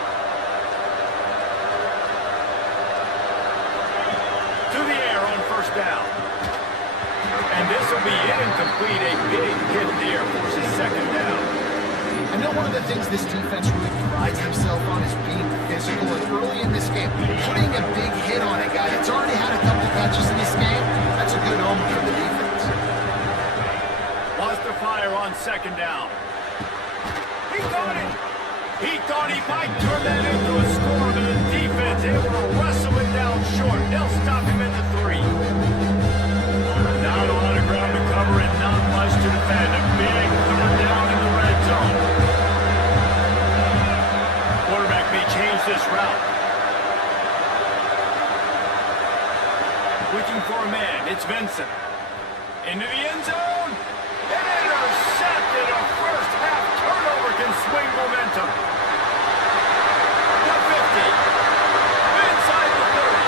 To the air on 1st down. And this will be incomplete. A big hit there forces 2nd down. I know one of the things this defense really prides themselves on is being physical, and early in this game, putting a big hit on a guy that's already had a couple catches in this game, that's a good omen for the defense. Wants to fire on second down. He got it! He thought he might turn that into a score, but the defense able to wrestle it down short. They'll stop him at the 3. Not a lot of ground to cover and not much to defend. A big third down in the red zone. Quarterback may change this route. Looking for a man. It's Vincent. Into the end zone. And intercepted. A first half turnover can swing momentum. The 50. Inside the 30.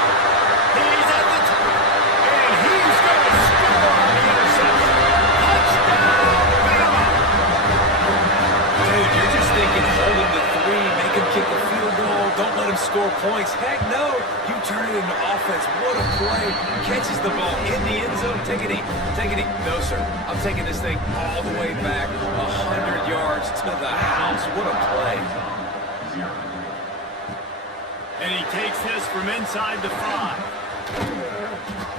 He's at the 20. And he's going to score on the interception. Touchdown, Bama! Dude, you're just thinking hold him to 3, make him kick a field goal, don't let him score points. Heck no, you turn it into offense. What a play. Catches the ball in the end zone. Take it easy. Take it easy. No, sir. I'm taking this thing all the way back 100 yards to the house. What a play. And he takes this from inside the 5.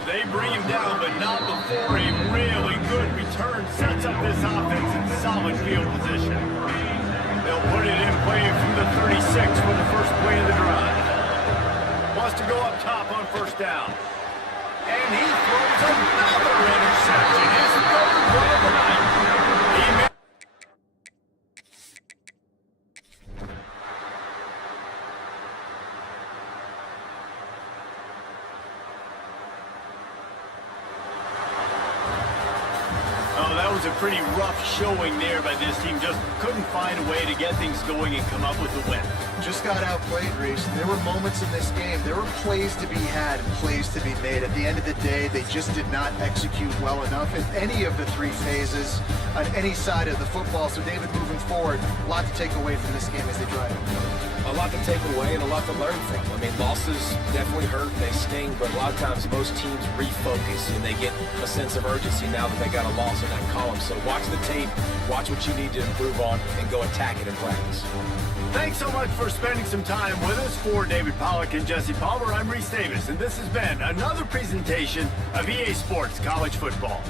They bring him down, but not before a really good return sets up this offense in solid field position. They'll put it in play from the 36 for the first play of the drive. Wants to go up top on first down. And he throws another interception. His third one of the night. He That was a pretty rough showing there by this team. Just couldn't find a way to get things going and come up with a win. Just got outplayed, Reese. There were moments in this game. There were plays to be had and plays to be made. At the end of the day, they just did not execute well enough in any of the 3 phases on any side of the football. So, David, moving forward, a lot to take away from this game as they drive. A lot to take away and a lot to learn from. I mean, losses definitely hurt, they sting, but a lot of times most teams refocus and they get a sense of urgency now that they got a loss in that column. So watch the tape, watch what you need to improve on, and go attack it in practice. Thanks so much for spending some time with us. For David Pollack and Jesse Palmer, I'm Reese Davis, and this has been another presentation of EA Sports College Football.